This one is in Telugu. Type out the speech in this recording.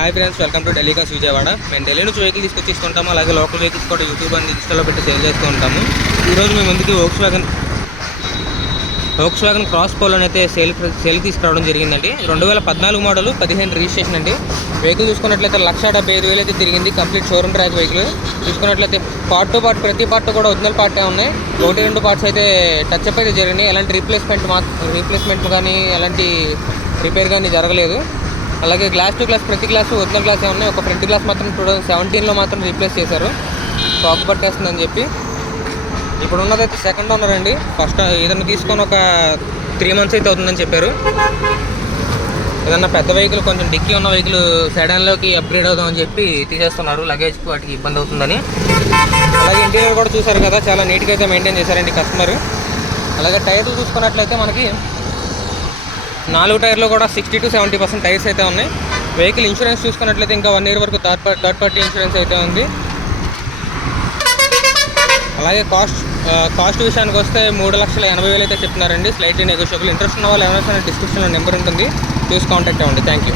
Hi friends, welcome to Delhi cars Vijayawada. మేము ఢిల్లీ నుంచి వెహికల్ తీసుకొచ్చి ఇస్తుంటాము. అలాగే లోకల్ వెహికల్స్ కూడా యూట్యూబ్ అని ఇన్స్టాలో పెట్టి సేల్ చేస్తూ ఉంటాము. ఈరోజు మేము ముందుకి వోక్స్ వ్యాగన్ క్రాస్ పోలోని అయితే సేల్ తీసుకురావడం జరిగిందండి. 2014 మోడల్, 15 రిజిస్ట్రేషన్ అండి. వెహికల్ చూసుకున్నట్లయితే 1,75,000 అయితే తిరిగింది. Complete showroom track vehicle. చూసుకున్నట్లయితే పార్ట్ టు పార్ట్ ప్రతి పార్ట్ కూడా ఒరిజినల్ పార్టే ఉన్నాయి. 1-2 పార్ట్స్ అయితే టచ్ అప్ అయితే జరిగినాయి. ఎలాంటి రీప్లేస్మెంట్ కానీ ఎలాంటి రిపేర్ కానీ జరగలేదు. అలాగే గ్లాస్ టు గ్లాస్ ప్రతి గ్లాసు ఒరిజినల్ గ్లాసే ఉన్నాయి. ఒక ఫ్రంట్ గ్లాస్ మాత్రం 2017లో మాత్రం రీప్లేస్ చేశారు, స్టాక్ పట్టేస్తుందని చెప్పి. ఇప్పుడు ఉన్నదైతే సెకండ్ ఓనర్ అండి. ఫస్ట్ ఏదైనా తీసుకొని ఒక 3 months అయితే అవుతుందని చెప్పారు. ఏదన్నా పెద్ద వెహికల్, కొంచెం డిక్కీ ఉన్న వెహికల్ సెడాన్లోకి అప్గ్రేడ్ అవుదామని చెప్పి తీసేస్తున్నారు. లగేజ్కి వాటికి ఇబ్బంది అవుతుందని. అలాగే ఇంటీరియర్ కూడా చూసారు కదా, చాలా నీట్గా అయితే మెయింటైన్ చేశారండి కస్టమర్. అలాగే టైర్లు చూసుకున్నట్లయితే మనకి 4 టైర్లో కూడా 60 to 70% టైర్స్ అయితే ఉన్నాయి. వెహికల్ ఇన్సూరెన్స్ చూసుకున్నట్లయితే ఇంకా 1 year వరకు థర్డ్ పార్టీ ఇన్సూరెన్స్ అయితే ఉంది. అలాగే కాస్ట్ విషయానికి వస్తే 3,80,000 అయితే చెప్తున్నారండి. Slightly negotiable. ఇంట్రెస్ట్ ఉన్న వాళ్ళు ఎవరైనా డిస్క్రిప్షన్లో నెంబర్ ఉంటుంది, చూసి కాంటాక్ట్ అవ్వండి. Thank you.